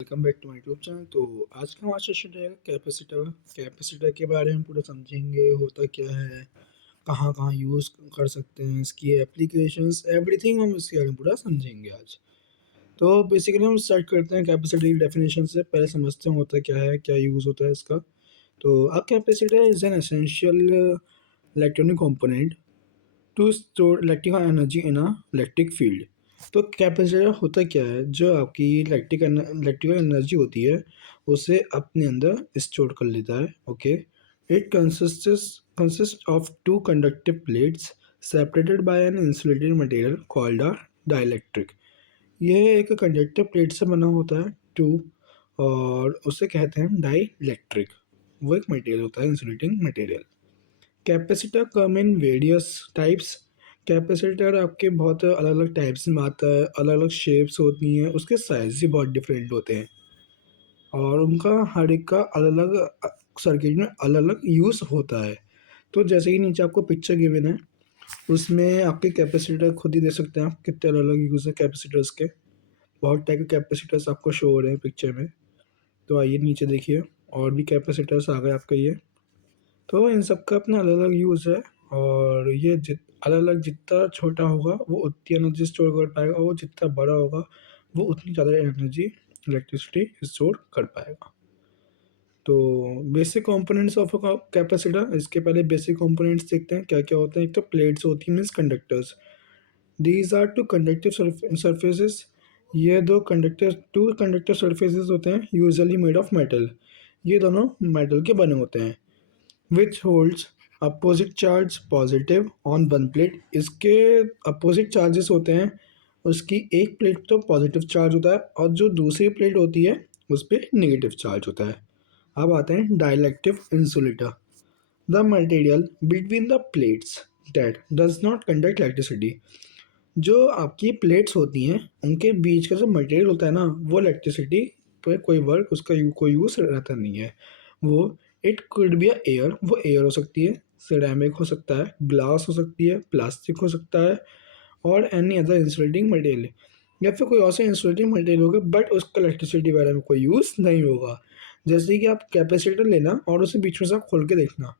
Welcome back to my YouTube channel. तो आज का हमारा सेशन रहेगा कैपेसिटर के बारे में पूरा समझेंगे, होता क्या है, कहाँ कहाँ यूज़ कर सकते हैं, इसकी एप्लीकेशंस, एवरीथिंग हम इसके बारे में पूरा समझेंगे आज। तो बेसिकली हम स्टार्ट करते हैं कैपेसिटर की डेफिनेशन से। पहले समझते हैं होता क्या है, क्या यूज़ होता है इसका। तो a capacitor is an essential electronic component to store electrical energy in a electric field. तो कैपेसिटर होता क्या है, जो आपकी इलेक्ट्रिकल एनर्जी होती है उसे अपने अंदर स्टोर कर लेता है। Okay, it consist of two conductive plates separated by an insulated material called a dielectric. यह एक कंडक्टिव प्लेट से बना होता है टू, और उसे कहते हैं डाइलेक्ट्रिक। वो एक मटेरियल होता है, insulating material. Capacitor come in various types. Capacitor आपके बहुत अलग अलग टाइप्स में आता है, अलग अलग शेप्स होती हैं, उसके साइज भी बहुत डिफरेंट होते हैं और उनका हर एक का अलग अलग सर्किट में अलग अलग यूज़ होता है। तो जैसे कि नीचे आपको पिक्चर गिवन है, उसमें आपके कैपेसिटर खुद ही दे सकते हैं आप कितने अलग अलग यूज़ है कैपेसिटर्स के। बहुत टाइप के कैपेसिटर्स आपको शो हो रहे हैं पिक्चर में। तो आइए नीचे देखिए, और भी कैपेसिटर्स आ गए आपके ये। तो इन सब का अपना अलग अलग यूज़ है, और ये अलग अलग जितना छोटा होगा वो उतनी एनर्जी स्टोर कर पाएगा, और वो जितना बड़ा होगा वो उतनी ज़्यादा एनर्जी, इलेक्ट्रिसिटी स्टोर कर पाएगा। तो basic components of a capacitor, इसके पहले बेसिक कंपोनेंट्स देखते हैं क्या क्या होते हैं। एक तो प्लेट्स होती हैं, means conductors. These are two conductive surfaces. ये टू कंडक्टिव सरफेसेस होते हैं, यूजुअली मेड ऑफ मेटल। ये दोनों मेटल के बने होते हैं। विच holds opposite charge positive on one plate. इसके अपोजिट चार्जेस होते हैं, उसकी एक प्लेट तो पॉजिटिव चार्ज होता है और जो दूसरी प्लेट होती है उस पर नेगेटिव चार्ज होता है। अब आते हैं dielectric insulator. The material between the plates that does not conduct electricity. जो आपकी प्लेट्स होती हैं उनके बीच का जो मटेरियल होता है ना, वो इलेक्ट्रिसिटी पे कोई वर्क उसका कोई यूज़ रहता नहीं है। वो इट कुड बी एयर, वो एयर हो सकती है, सिरेमिक हो सकता है, ग्लास हो सकती है, प्लास्टिक हो सकता है, और एनी अदर इंसुलेटिंग मटेरियल, या फिर कोई और सा इंसुलेटिंग मटेरियल होगा बट उसका इलेक्ट्रिसिटी वगैरह में कोई यूज़ नहीं होगा। जैसे कि आप कैपेसिटर लेना और उसे बीच में से आप खोल के देखना,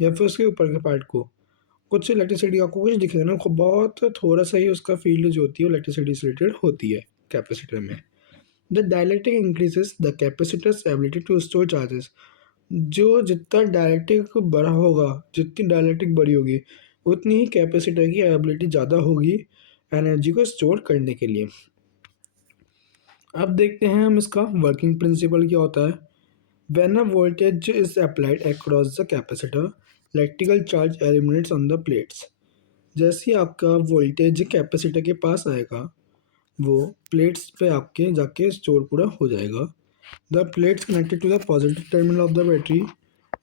या फिर उसके ऊपर के पार्ट को, कुछ इलेक्ट्रिसिटी आपको कुछ दिखेगा ना, बहुत थोड़ा सा ही उसका फील्ड जो होती है इलेक्ट्रिसिटी से रिलेटेड होती है कैपेसिटर में। The dielectric increases the capacitor's ability to store charges. जो जितना डायलेक्ट्रिक बड़ा होगा, जितनी डायलेक्ट्रिक बड़ी होगी, उतनी ही कैपेसिटर की एबिलिटी ज़्यादा होगी एनर्जी को स्टोर करने के लिए। अब देखते हैं हम इसका वर्किंग प्रिंसिपल क्या होता है। When a voltage is applied across the capacitor, electrical charge eliminates on the plates. जैसे ही आपका वोल्टेज कैपेसिटर के पास आएगा, वो प्लेट्स पे आपके जाके स्टोर पूरा हो जाएगा। The plates connected to the positive terminal of the battery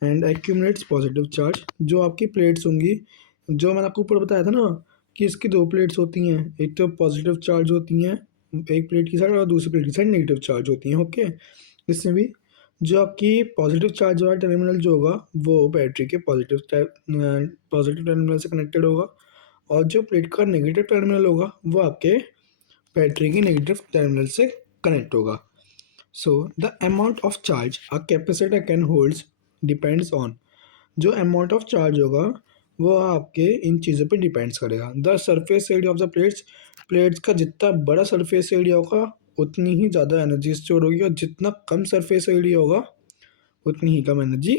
and accumulates positive charge. जो आपकी प्लेट्स होंगी, जो मैंने आपको ऊपर बताया था ना कि इसकी दो प्लेट्स होती हैं, एक तो पॉजिटिव चार्ज होती हैं एक प्लेट की साइड, और दूसरी प्लेट की साइड नेगेटिव चार्ज होती हैं। ओके, इसमें भी जो आपकी पॉजिटिव चार्ज वाला टर्मिनल जो होगा वो बैटरी के पॉजिटिव टर्मिनल से कनेक्टेड होगा, और जो प्लेट का नेगेटिव टर्मिनल होगा वो आपके बैटरी की नेगेटिव टर्मिनल से कनेक्ट होगा। So the amount of charge a capacitor can holds depends on. जो अमाउंट ऑफ चार्ज होगा वो आपके इन चीज़ों पे डिपेंड्स करेगा। The surface area of the plates. Plates का जितना बड़ा सरफेस एरिया होगा उतनी ही ज़्यादा एनर्जी स्टोर होगी, और जितना कम सरफेस एरिया होगा उतनी ही कम एनर्जी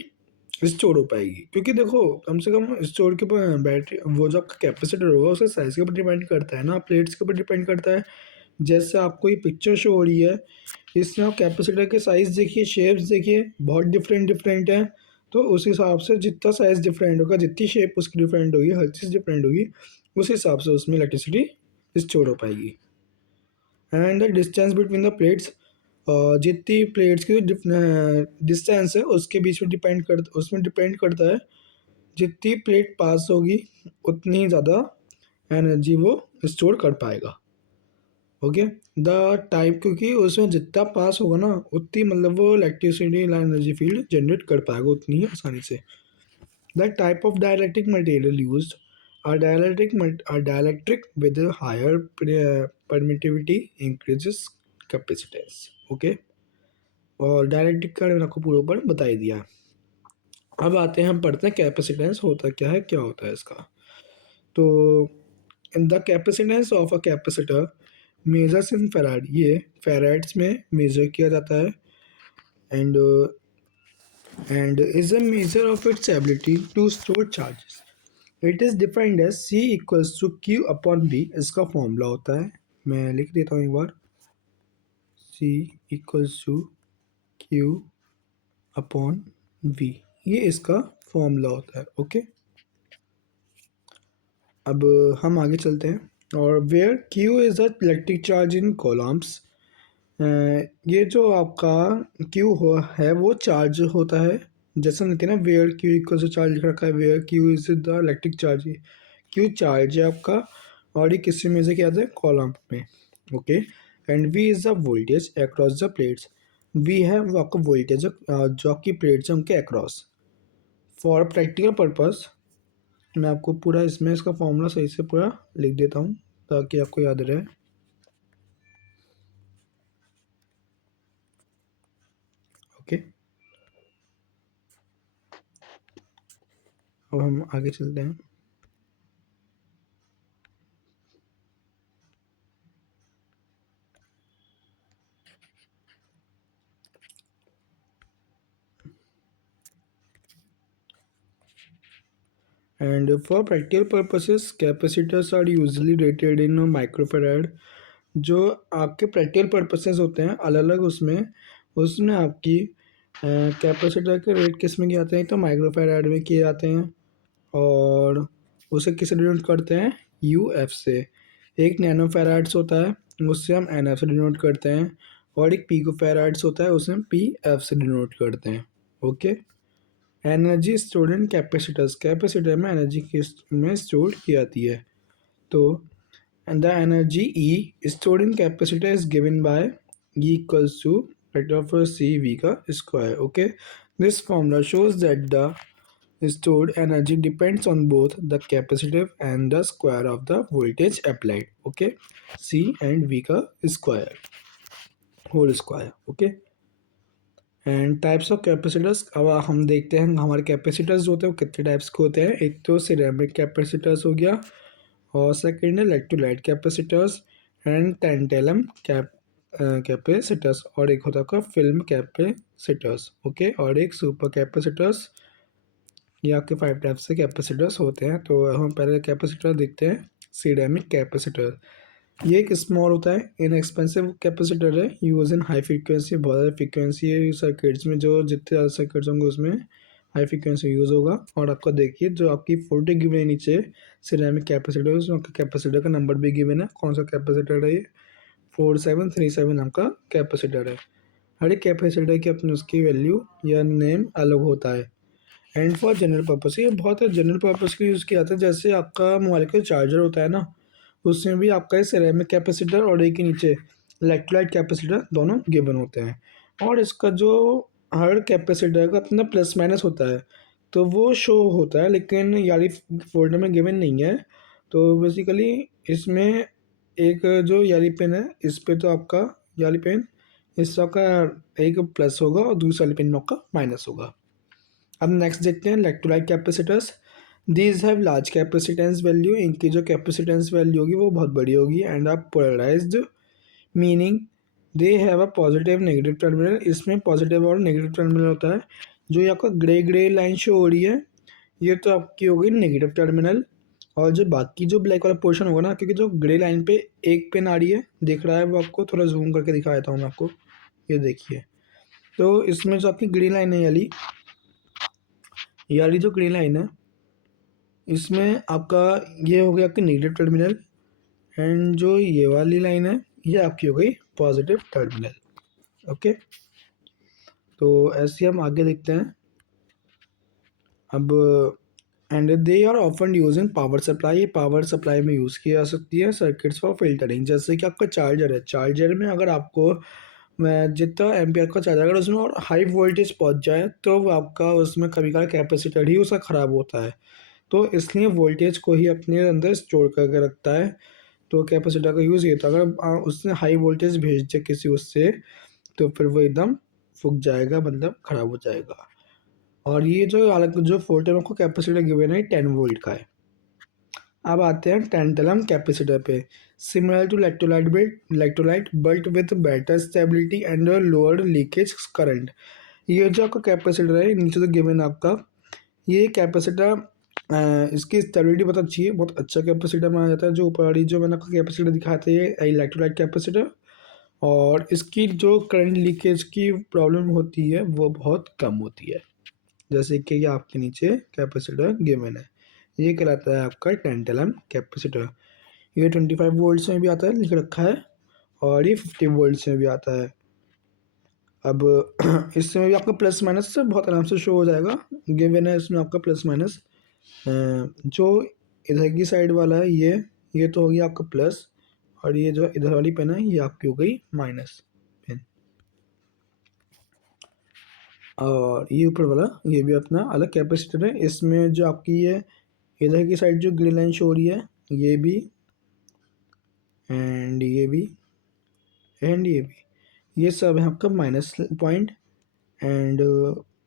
स्टोर हो पाएगी। क्योंकि देखो, कम से कम स्टोर के ऊपर बैटरी, वो जो आपका कैपेसिटर होगा उसके साइज़ के ऊपर डिपेंड करता है ना, प्लेट्स के ऊपर डिपेंड करता है। जैसे आपको ये पिक्चर शो हो रही है, इसमें आप कैपेसिटर के साइज़ देखिए, शेप्स देखिए, बहुत डिफरेंट डिफरेंट हैं। तो उस हिसाब से जितना साइज़ डिफरेंट होगा, जितनी शेप उसकी डिफरेंट होगी, हर चीज़ डिफरेंट होगी, उस हिसाब से उसमें इलेक्ट्रिसिटी स्टोर हो पाएगी। And the distance between the plates, जितनी प्लेट्स की डिस्टेंस है उसके बीच में उसमें डिपेंड करता है। जितनी प्लेट पास होगी उतनी ही ज़्यादा एनर्जी वो स्टोर कर पाएगा। ओके, द टाइप, क्योंकि उसमें जितना पास होगा ना उतनी, मतलब वो इलेक्ट्रिसिटी एनर्जी फील्ड जनरेट कर पाएगा उतनी ही आसानी से। The type of dielectric material used are dielectric with a higher permittivity increases capacitance. Okay, और डायरेक्ट्रिक करंट मैंने आपको पूरा ऊपर बता ही दिया। अब आते हैं, हम पढ़ते हैं कैपेसिटेंस होता क्या है, क्या होता है इसका। तो in the capacitance of a capacitor measures in farad, ये फैराड्स में मेजर किया जाता है। And is a measure of its ability to store charges. It is defined as C equals to Q upon B, इसका formula होता है, मैं लिख देता हूँ एक बार, C equals to Q upon V, ये इसका फॉर्मूला होता है। ओके, अब हम आगे चलते हैं। और where Q is the electric charge in coulombs, ये जो आपका क्यू है वो चार्ज होता है, जैसे लिखते हैं ना where Q equal to charge लिख रखा है, where Q is the electric charge, Q charge है आपका, और ये किसी में से क्या आता है, कॉलम में। Okay, and V is the voltage across the plates, V है वो आपका वोल्टेज जो आपकी प्लेट्स है उनके अक्रॉस। फॉर प्रैक्टिकल पर्पस मैं आपको पूरा इसमें इसका फॉर्मूला सही से पूरा लिख देता हूँ ताकि आपको याद रहे। ओके, अब हम आगे चलते हैं। And for practical purposes capacitors are usually rated in microfarad। जो आपके प्रैक्टिकल पर्पसेस होते हैं अलग अलग, उसमें उसमें आपकी कैपेसिटर के रेट किस में किए जाते हैं, तो माइक्रोफैराड में किए जाते हैं। और उसे किससे डिनोट करते हैं, यू एफ से। एक नैनो फैराड्स होता है उससे हम एन एफ से डिनोट करते हैं, और एक पीको फैराड्स होता है उसे हम पी एफ से डिनोट करते हैं। Okay, energy stored in capacitors, capacitor में एनर्जी किस में स्टोर की जाती है, तो and the energy E stored in capacitor is given by E equals to factor of C V का square. Okay, this formula shows that the stored energy depends on both the capacitive and the square of the voltage applied. Okay, C and V का square, whole square. Okay, and types of capacitors, अब हम देखते हैं हमारे capacitors जो होते हैं वो कितने टाइप्स के होते हैं। एक तो सिरेमिक कैपेसिटर्स हो गया, और सेकंड है electrolyte capacitors and tantalum capacitors, और एक होता है आपका फिल्म कैपेसिटर्स। ओके, और एक सुपर कैपेसिटर्स। ये आपके 5 टाइप्स से कैपेसिटर्स होते हैं। तो हम पहले कैपेसिटर देखते हैं, सिरेमिक कैपेसिटर। ये एक स्मॉल होता है, इनएक्सपेंसिव कैपेसिटर है, यूज इन हाई फ्रीक्वेंसी, बहुत ज़्यादा फ्रीक्वेंसी है सर्किट्स में, जो जितने ज़्यादा सर्किट्स होंगे उसमें हाई फ्रीक्वेंसी यूज़ होगा। और आपका देखिए जो आपकी 40 गिवन है नीचे सिरेमिक कैपेसिटर, उसमें आपका कैपेसिटर का नंबर भी गिवन है, कौन सा कैपेसिटर है ये, 4737 नाम का कैपेसिटर है। हर एक कैपेसिटर की अपनी उसकी वैल्यू या नेम अलग होता है। एंड फॉर जनरल पर्पस, ये बहुत जनरल पर्पस के यूज़ किया जाता है, जैसे आपका मोबाइल का चार्जर होता है ना, उसमें भी आपका ये सिरेमिक कैपेसिटर और एक के नीचे इलेक्ट्रोलाइट कैपेसिटर दोनों गिवन होते हैं। और इसका जो हर कैपेसिटर का अपना प्लस माइनस होता है, तो वो शो होता है, लेकिन यारी फोल्डर में गिवन नहीं है। तो बेसिकली इसमें एक जो यारी पेन है इस पे तो आपका यारी पेन इसका एक प्लस होगा और दूसरी वाली पेन में आपका माइनस होगा। अब नेक्स्ट देखते हैं electrolyte capacitors. These have large capacitance value, इनकी जो कैपेसिटेंस वैल्यू होगी वो बहुत बड़ी होगी, and are polarized, meaning they have a positive negative terminal. इसमें पॉजिटिव और नेगेटिव टर्मिनल होता है। जो ये आपका ग्रे ग्रे लाइन शो हो रही है ये तो आपकी होगी नेगेटिव टर्मिनल, और जो बाकी जो ब्लैक वाला पोर्शन होगा ना, क्योंकि जो ग्रे लाइन पे एक पेन आ रही है दिख रहा है, वो आपको थोड़ा जूम करके दिखा देता हूँ मैं आपको, ये देखिए। तो इसमें जो आपकी ग्रे लाइन है ये वाली जो ग्रे लाइन है इसमें आपका ये हो गया आपकी नेगेटिव टर्मिनल, एंड जो ये वाली लाइन है ये आपकी हो गई पॉजिटिव टर्मिनल। ओके, तो ऐसे हम आगे देखते हैं। अब and they are often use in power supply, ये पावर सप्लाई में यूज़ की जा सकती है सर्किट्स फॉर फिल्टरिंग। जैसे कि आपका चार्जर है, चार्जर में अगर आपको जितना एम्पियर का चार्जर अगर उसमें और हाई वोल्टेज पहुंच जाए तो वो आपका उसमें कभी कभार कैपेसिटर ही उसका ख़राब होता है, तो इसलिए वोल्टेज को ही अपने अंदर स्टोर करके रखता है। तो कैपेसिटर का यूज़ ये था, अगर उसने हाई वोल्टेज भेज दिया किसी उससे तो फिर वो एकदम फूक जाएगा, मतलब ख़राब हो जाएगा। और ये जो अलग जो वोल्ट है आपको कैपेसिटर गिवन है 10 वोल्ट का है। अब आते हैं टैंटलम कैपेसिटर पे। Similar to electrolyte but with better stability and lower leakage current. ये जो आपका कैपेसिटर है नीचे तो गिवन है आपका, ये कैपेसिटर इसकी स्टेबिलिटी बहुत अच्छी है, बहुत अच्छा कैपेसिटर माना जाता है। जो ऊपर वाली जो मैंने आपको कैपेसिटर दिखाया था ये इलेक्ट्रोलाइट कैपेसिटर, और इसकी जो करंट लीकेज की प्रॉब्लम होती है वो बहुत कम होती है। जैसे कि ये आपके नीचे कैपेसिटर गिवन है, ये कहलाता है आपका टैंटलम कैपेसिटर। ये 25 वोल्ट्स में भी आता है, लिख रखा है, और ये 50 वोल्ट्स में भी आता है। अब इसमें भी आपका प्लस माइनस बहुत आराम से शो हो जाएगा, गिवन है इसमें आपका प्लस माइनस। जो इधर की साइड वाला है ये तो हो गया आपका प्लस, और ये जो इधर वाली पेन है ये आपकी हो गई माइनस पेन। और ये ऊपर वाला ये भी अपना अलग कैपेसिटर है। इसमें जो आपकी ये इधर की साइड जो ग्रीन लाइन शो हो रही है ये भी, एंड ये भी, एंड ये भी, ये सब है आपका माइनस पॉइंट। एंड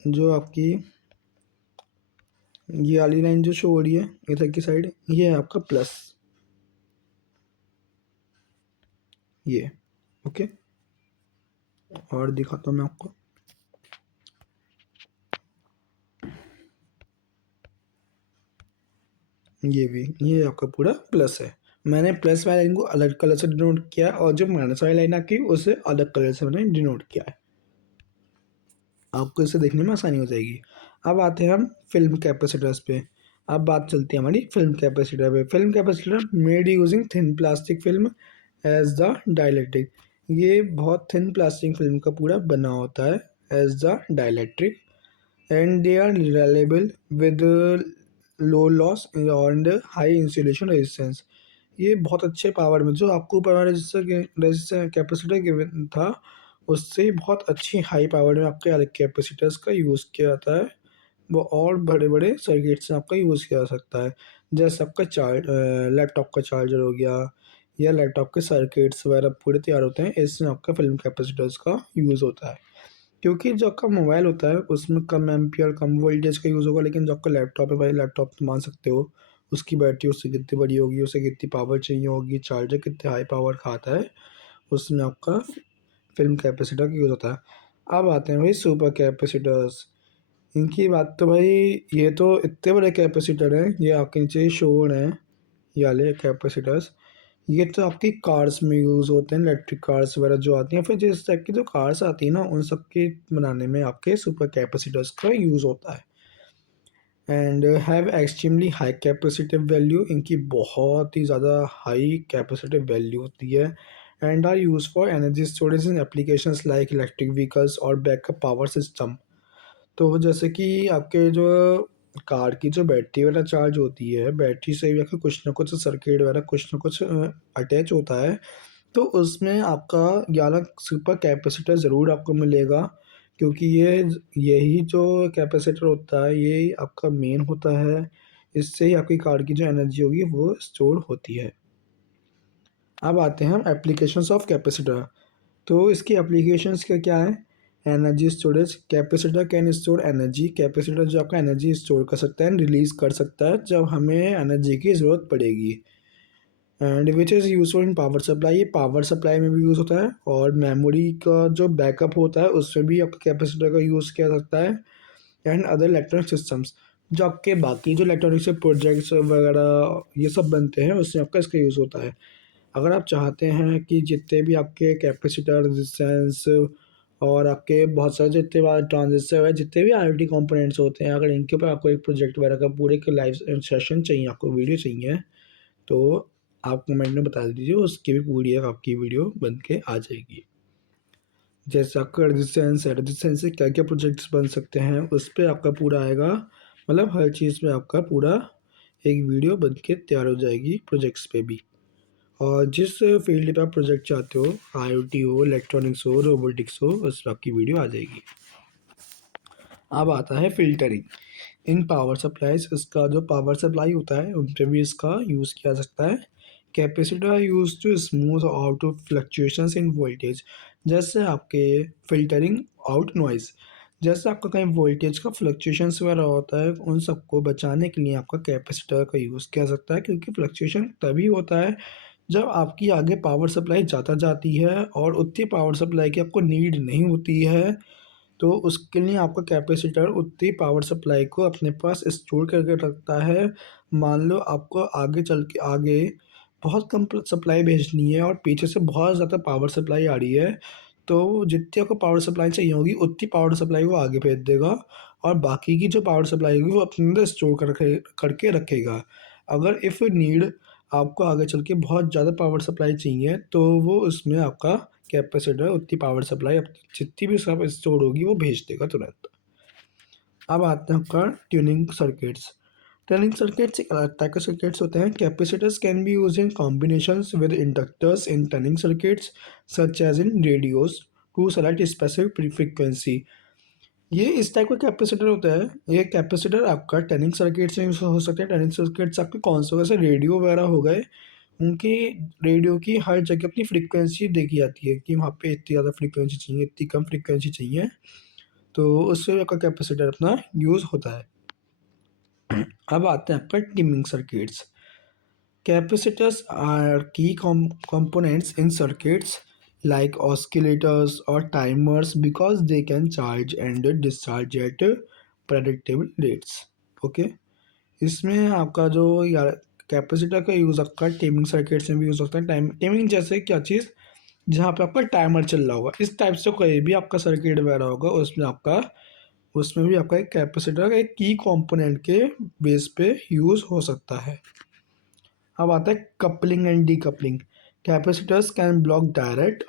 जो आपकी ये वाली लाइन जो शो हो रही है इधर की साइड ये है आपका प्लस, ये ओके। और दिखाता हूँ मैं आपको, ये भी, ये आपका पूरा प्लस है। मैंने प्लस वाली लाइन को अलग कलर से डिनोट किया है, और जो माइनस वाली लाइन आकी उसे अलग कलर से मैंने डिनोट किया है, आपको इसे देखने में आसानी हो जाएगी। अब आते हैं हम फिल्म कैपेसिटर्स पे। अब बात चलती है हमारी फिल्म कैपेसिटर पे। Film capacitor made using thin plastic film as the dielectric. ये बहुत थिन प्लास्टिक फिल्म का पूरा बना होता है as the dielectric, and they are reliable with low loss and high insulation resistance. ये बहुत अच्छे पावर में, जो आपको ऊपर वाला रजिस्टर कैपेसिटर गिवन था उससे बहुत अच्छी हाई पावर में आपके अलग कैपेसिटर्स का यूज़ किया जाता है। वो और बड़े बड़े सर्किट्स में आपका यूज़ किया जा सकता है। जैसे आपका लैपटॉप का चार्जर हो गया, या लैपटॉप के सर्किट्स वगैरह पूरे तैयार होते हैं, इसमें आपका फिल्म कैपेसिटर्स का यूज़ होता है। क्योंकि जो आपका मोबाइल होता है उसमें कम एम्पियर कम वोल्टेज का यूज़ होगा, लेकिन जो आपका लैपटॉप है भाई, लैपटॉप तो मान सकते हो उसकी बैटरी उससे कितनी बड़ी होगी, उसे कितनी पावर चाहिए होगी, चार्जर कितने हाई पावर खाता है, उसमें आपका फिल्म कैपेसिटर का यूज़ होता है। अब आते हैं भाई सुपर कैपेसिटर्स। इनकी बात तो भाई, ये तो इतने बड़े कैपेसिटर हैं, ये आपके नीचे शो हो रहे हैं ये वाले कैपेसिटर्स। ये तो आपकी कार्स में यूज़ होते हैं, इलेक्ट्रिक कार्स वगैरह जो आती हैं, फिर जिस टाइप की जो कार्स आती हैं ना उन सब के बनाने में आपके सुपर कैपेसिटर्स का यूज़ होता है। And have extremely high capacitive value, इनकी बहुत ही ज़्यादा हाई कैपेसिटिव वैल्यू होती है। And are use for energy storage in applications like electric vehicles और बैकअप पावर सिस्टम। तो जैसे कि आपके जो कार की जो बैटरी वगैरह चार्ज होती है, बैटरी से भी आपका कुछ ना कुछ सर्किट वगैरह कुछ ना कुछ अटैच होता है, तो उसमें आपका 11 सुपर कैपेसिटर ज़रूर आपको मिलेगा। क्योंकि यही जो कैपेसिटर होता है ये आपका मेन होता है, इससे ही आपकी कार की जो एनर्जी होगी वो स्टोर होती है। अब आते हैं हम एप्लीकेशंस ऑफ कैपेसिटर। तो इसकी एप्लीकेशंस का क्या है? Energy storage, capacitor can store energy, capacitor जो आपका एनर्जी स्टोर कर सकता है, रिलीज कर सकता है जब हमें एनर्जी की ज़रूरत पड़ेगी। And which is useful in power supply, ये पावर सप्लाई में भी यूज़ होता है, और मेमोरी का जो बैकअप होता है उसमें भी आपका कैपेसिटर का यूज़ किया जा सकता है। एंड अदर इलेक्ट्रॉनिक सिस्टम्स, जो आपके बाकी जो इलेक्ट्रॉनिक से प्रोजेक्ट्स वगैरह ये सब बनते हैं उसमें आपका इसका यूज़ होता है। अगर आप चाहते हैं कि जितने भी आपके कैपेसिटर रेजिस्टेंस और आपके बहुत सारे जितने बार ट्रांजिस्टर है, जितने भी आईओटी कंपोनेंट्स होते हैं, अगर इनके ऊपर आपको एक प्रोजेक्ट वगैरह का पूरे के लाइव सेशन चाहिए, आपको वीडियो चाहिए, तो आप कमेंट में बता दीजिए, उसकी भी पूरी एक आपकी वीडियो बन के आ जाएगी। जैसे आपका रेजिस्टेंस है, रेजिस्टेंस से क्या क्या प्रोजेक्ट्स बन सकते हैं उस पर आपका पूरा आएगा, मतलब हर चीज़ पे आपका पूरा एक वीडियो बन के तैयार हो जाएगी प्रोजेक्ट्स पे भी। और जिस फील्ड पे आप प्रोजेक्ट चाहते हो, आईओटी हो, इलेक्ट्रॉनिक्स हो, रोबोटिक्स हो, उस पर आपकी वीडियो आ जाएगी। अब आता है फिल्टरिंग इन पावर सप्लाईज। इसका जो पावर सप्लाई होता है उन पर भी इसका यूज़ किया जा सकता है। Capacitor use to smooth out fluctuations in voltage, जैसे आपके फ़िल्टरिंग आउट नॉइज़, जैसे आपका कहीं वोल्टेज का फ्लक्चुएशंस वगैरह होता है, उन सबको बचाने के लिए आपका कैपेसिटर का यूज़ किया जा सकता है, क्योंकि फ्लक्चुएशन तभी होता है जब आपकी आगे पावर सप्लाई ज़्यादा जाती है और उतनी पावर सप्लाई की आपको नीड नहीं होती है, तो उसके लिए आपका कैपेसिटर उतनी पावर सप्लाई को अपने पास स्टोर करके रखता है। मान लो आपको आगे चल के आगे बहुत कम सप्लाई भेजनी है और पीछे से बहुत ज़्यादा पावर सप्लाई आ रही है, तो जितनी आपको पावर सप्लाई चाहिए होगी उतनी पावर सप्लाई वो आगे भेज देगा और बाकी की जो पावर सप्लाई होगी वो अपने अंदर स्टोर करके रखेगा। अगर इफ़ नीड आपको आगे चल के बहुत ज़्यादा पावर सप्लाई चाहिए, तो वो उसमें आपका कैपेसिटर उतनी पावर सप्लाई अपनी जितनी भी सब स्टोर होगी वो भेज देगा तुरंत। अब आते हैं आपका ट्यूनिंग सर्किट्स। ट्यूनिंग सर्किट्स एक अलग टाइप के सर्किट्स होते हैं। Capacitors can be used in combinations with inductors in tuning circuits such as in radios to select specific frequency. ये इस टाइप का कैपेसिटर होता है। ये कैपेसिटर आपका ट्यूनिंग सर्किट से यूज़ हो सकता है। ट्यूनिंग सर्किट्स आपके कौन से, वैसे रेडियो वगैरह हो गए, उनकी रेडियो की हर जगह अपनी फ्रीक्वेंसी देखी जाती है कि वहाँ पे इतनी ज़्यादा फ्रीक्वेंसी चाहिए, इतनी कम फ्रीक्वेंसी चाहिए, तो उससे आपका कैपेसिटर अपना यूज़ होता है। अब आते हैं आपका dimming circuits. Capacitors are key components in circuits like oscillators or timers because they can charge and discharge at predictable rates. Okay, इसमें आपका जो यार कैपेसिटर का यूज़ आपका टाइमिंग सर्किट्स में भी यूज़ होता है। टाइमिंग जैसे क्या चीज़, जहाँ पे आपका टाइमर चल रहा होगा, इस टाइप से कोई भी आपका सर्किट वगैरह होगा उसमें भी आपका एक कैपेसिटर एक की कंपोनेंट के बेस पे यूज़ हो सकता है। अब आता है coupling and decoupling. Capacitors can block direct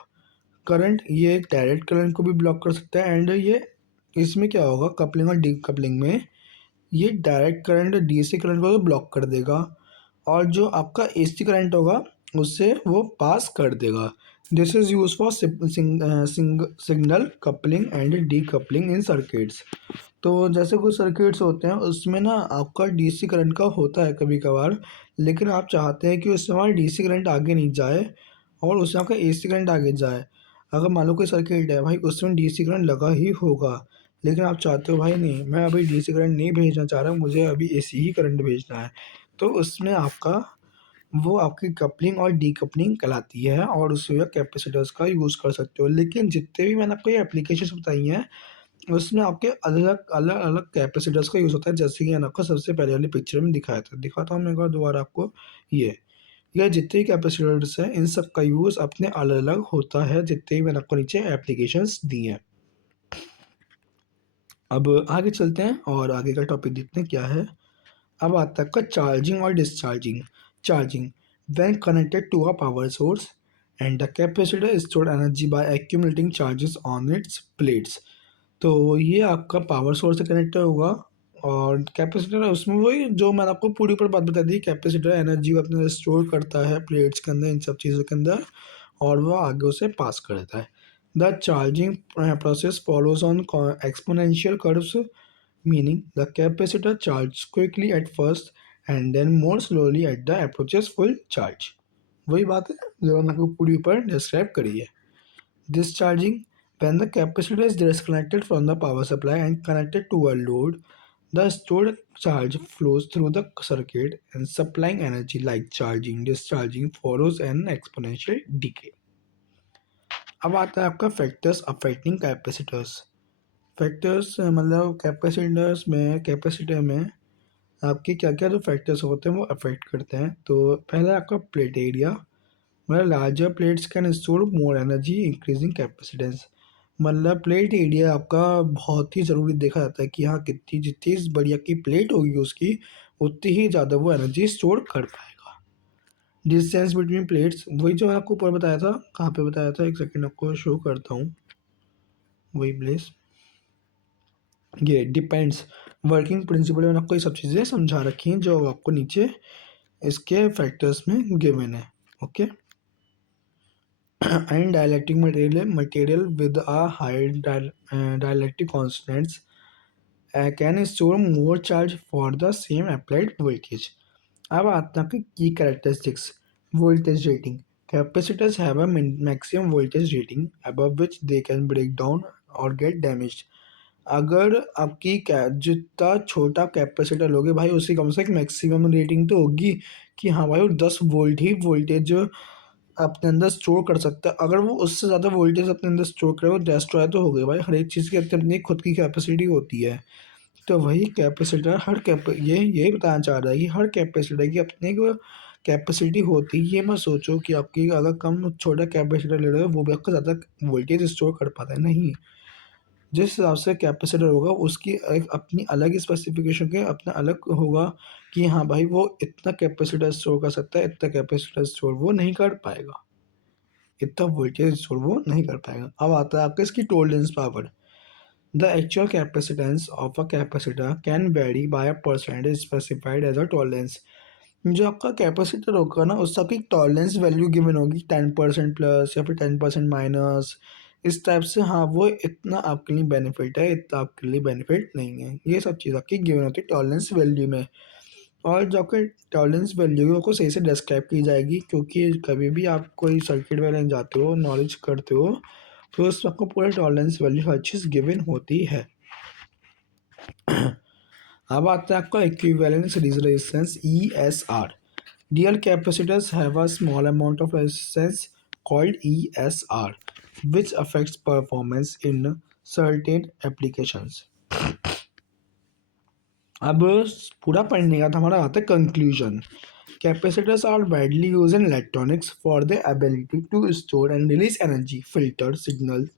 current, ये डायरेक्ट करंट को भी ब्लॉक कर सकता है। एंड ये इसमें क्या होगा, कपलिंग और डीकपलिंग में ये डायरेक्ट करंट डीसी करंट को तो ब्लॉक कर देगा और जो आपका एसी करंट होगा उससे वो पास कर देगा। This is use for signal coupling and decoupling in circuits. तो जैसे कुछ सर्किट्स होते हैं उसमें ना आपका डीसी करंट का होता है कभी कभार, लेकिन आप चाहते हैं कि उससे हमारा डीसी करंट आगे नहीं जाए और उससे आपका एसी करंट आगे जाए। अगर मान लो कोई सर्किट है भाई, उसमें डीसी करंट लगा ही होगा, लेकिन आप चाहते हो भाई नहीं, मैं अभी डीसी करंट नहीं भेजना चाह रहा, मुझे अभी एसी ही करंट भेजना है, तो उसमें आपका वो आपकी कपलिंग और डीकपलिंग कहलाती है और उसमें कैपेसिटर्स का यूज़ कर सकते हो। लेकिन जितने भी मैंने आपको ये एप्लीकेशंस बताई हैं उसमें आपके अलग-अलग कैपेसिटर्स का यूज़ होता है, जैसे कि मैंने आपको सबसे पहले वाली पिक्चर में दिखाया था। दिखाता हूँ मैं एक बार दोबारा आपको ये। ये जितने भी कैपेसिटर्स हैं, इन सब का यूज़ अपने अलग-अलग होता है, जितने भी मैंने आपको नीचे एप्लीकेशंस दी हैं। अब आगे चलते हैं और आगे का टॉपिक देखते हैं क्या है। अब आता है आपका चार्जिंग और discharging. Charging, when connected to a power source and the capacitor store energy by accumulating charges on its plates. तो ये आपका पावर सोर्स से कनेक्ट होगा और कैपेसिटर है उसमें वही जो मैंने आपको पूरी ऊपर बात बता दी, कैपेसिटर एनर्जी को अपने स्टोर करता है प्लेट्स के अंदर, इन सब चीज़ों के अंदर, और वो आगे उसे पास कर देता है। The charging process follows on exponential curves, meaning the capacitor charge quickly at first and then more slowly at the approaches full charge. वही बात है जो मैंने आपको पूरी ऊपर डिस्क्राइब करी है। Discharging, when the capacitor is disconnected from the power supply and connected to a load, the stored charge flows through the circuit and supplying energy. Like charging, discharging follows an exponential decay. अब आता है आपका factors affecting capacitors. Factors मतलब capacitor में आपके क्या क्या जो फैक्टर्स होते हैं वो अफेक्ट करते हैं। तो पहला आपका प्लेट एरिया, मतलब larger plates can store more energy increasing capacitance. मतलब प्लेट एरिया आपका बहुत ही ज़रूरी देखा जाता है कि हाँ कितनी जितनी बड़ी आपकी प्लेट होगी उसकी उतनी ही ज़्यादा वो एनर्जी स्टोर कर पाएगा। डिस्टेंस बिटवीन प्लेट्स, वही जो मैंने आपको ऊपर बताया था, कहाँ पे बताया था, एक सेकेंड आपको शो करता हूँ वही प्लेस। ये डिपेंड्स, वर्किंग प्रिंसिपल मैंने आपको ये सब चीज़ें समझा रखी हैं जो आपको नीचे इसके फैक्टर्स में गिवन है। Okay, and dielectric material with a high dielectric constants can store more charge for the same applied voltage. अब आता है की characteristics. Voltage rating, Capacitors have a maximum voltage rating above which they can break down or get damaged. अगर आपकी जितना छोटा capacitor लोगे भाई उसकी कम से कम मैक्सिमम रेटिंग तो होगी कि हाँ भाई वो 10 वोल्ट ही वोल्टेज अपने अंदर स्टोर कर सकता है। अगर वो उससे ज़्यादा वोल्टेज अपने अंदर स्टोर करे वो डिस्ट्रॉय तो हो गई भाई। हर एक चीज़ की अपनी अपनी खुद की कैपेसिटी होती है। तो वही कैपेसिटर हर ये यही बताना चाह रहा है कि हर कैपेसिटर की अपनी एक कैपेसिटी होती है। ये मत सोचो कि आपकी अगर कम छोटा कैपेसिटर ले रहे हो वो भी आपको ज़्यादा वोल्टेज स्टोर कर पाता है, नहीं। जिस हिसाब से कैपेसिटर होगा उसकी एक अपनी अलग स्पेसिफिकेशन के अपना अलग होगा कि हाँ भाई वो इतना कैपेसिटर स्टोर कर सकता है, इतना कैपेसिटर स्टोर वो नहीं कर पाएगा, इतना वोल्टेज स्टोर वो नहीं कर पाएगा। अब आता है आपका इसकी tolerance power. The actual capacitance of a capacitor can vary by a percentage specified as a tolerance। जो आपका कैपेसिटर होगा ना उसका आपकी टॉलरेंस वैल्यू गिवन होगी 10% प्लस या फिर 10% माइनस, इस टाइप से। हाँ वो इतना आपके लिए बेनिफिट है, इतना आपके लिए बेनिफिट नहीं है। ये सब चीज़ आपकी गिवन होती है टॉलरेंस वैल्यू में। और जो आपके टॉलरेंस वैल्यू है उसको सही से डिस्क्राइब की जाएगी, क्योंकि कभी भी आप कोई सर्किट वगैरह जाते हो नॉलेज करते हो तो उसमें आपको पूरा टॉलरेंस वैल्यू हर चीज़ गिवन होती है। अब आता है आपका equivalent series resistance ESR। Real capacitors have a small amount of resistance called ESR, which affects performance in certain applications। अब पूरा पढ़ने का था हमारा आता है conclusion. Capacitors are widely used in electronics for their ability to store and release energy, filter signals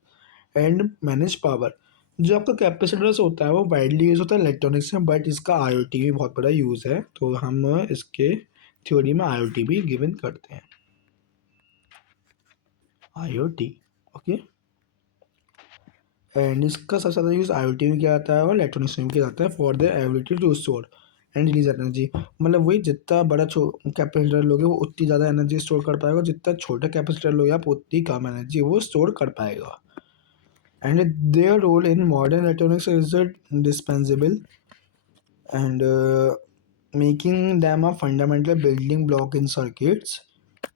and manage power। जो आपका कैपेसिटर्स होता है वो वाइडली यूज़ होता है इलेक्ट्रॉनिक्स में, बट इसका आईओटी भी बहुत बड़ा यूज़ है, तो हम इसके थ्योरी में आईओटी भी गिवन करते हैं। IoT okay. एंड इसका सबसे ज़्यादा यूज़ आईओटी में किया जाता है और इलेक्ट्रॉनिक्स में किया जाता है for the ability to store and release energy. मतलब वही जितना बड़ा कैपेसिटर लोगे वो उतनी ज़्यादा एनर्जी स्टोर कर पाएगा, जितना छोटा कैपेसिटर लोगे आप उतनी कम एनर्जी वो स्टोर कर पाएगा। And their role in modern electronics is indispensable and making them a fundamental building block in circuits।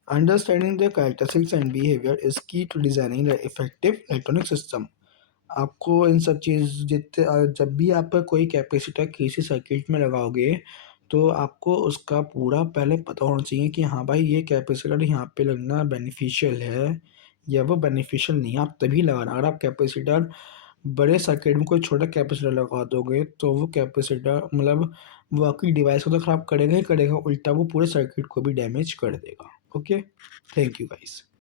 Understanding their characteristics and behavior is key to designing the effective electronic system। आपको इन सब चीज़ जितने जब भी आप कोई capacitor किसी circuit में लगाओगे तो आपको उसका पूरा पहले पता होना चाहिए कि हाँ भाई ये कैपेसिटर यहाँ पे लगना बेनिफिशियल है या वो बेनिफिशियल नहीं है। आप तभी लगाना। अगर आप कैपेसिटर बड़े सर्किट में कोई छोटा कैपेसिटर लगा दोगे तो वो कैपेसिटर मतलब वो आपकी डिवाइस को तो ख़राब करेगा ही करेगा, उल्टा वो पूरे सर्किट को भी डैमेज कर देगा। Okay, thank you guys.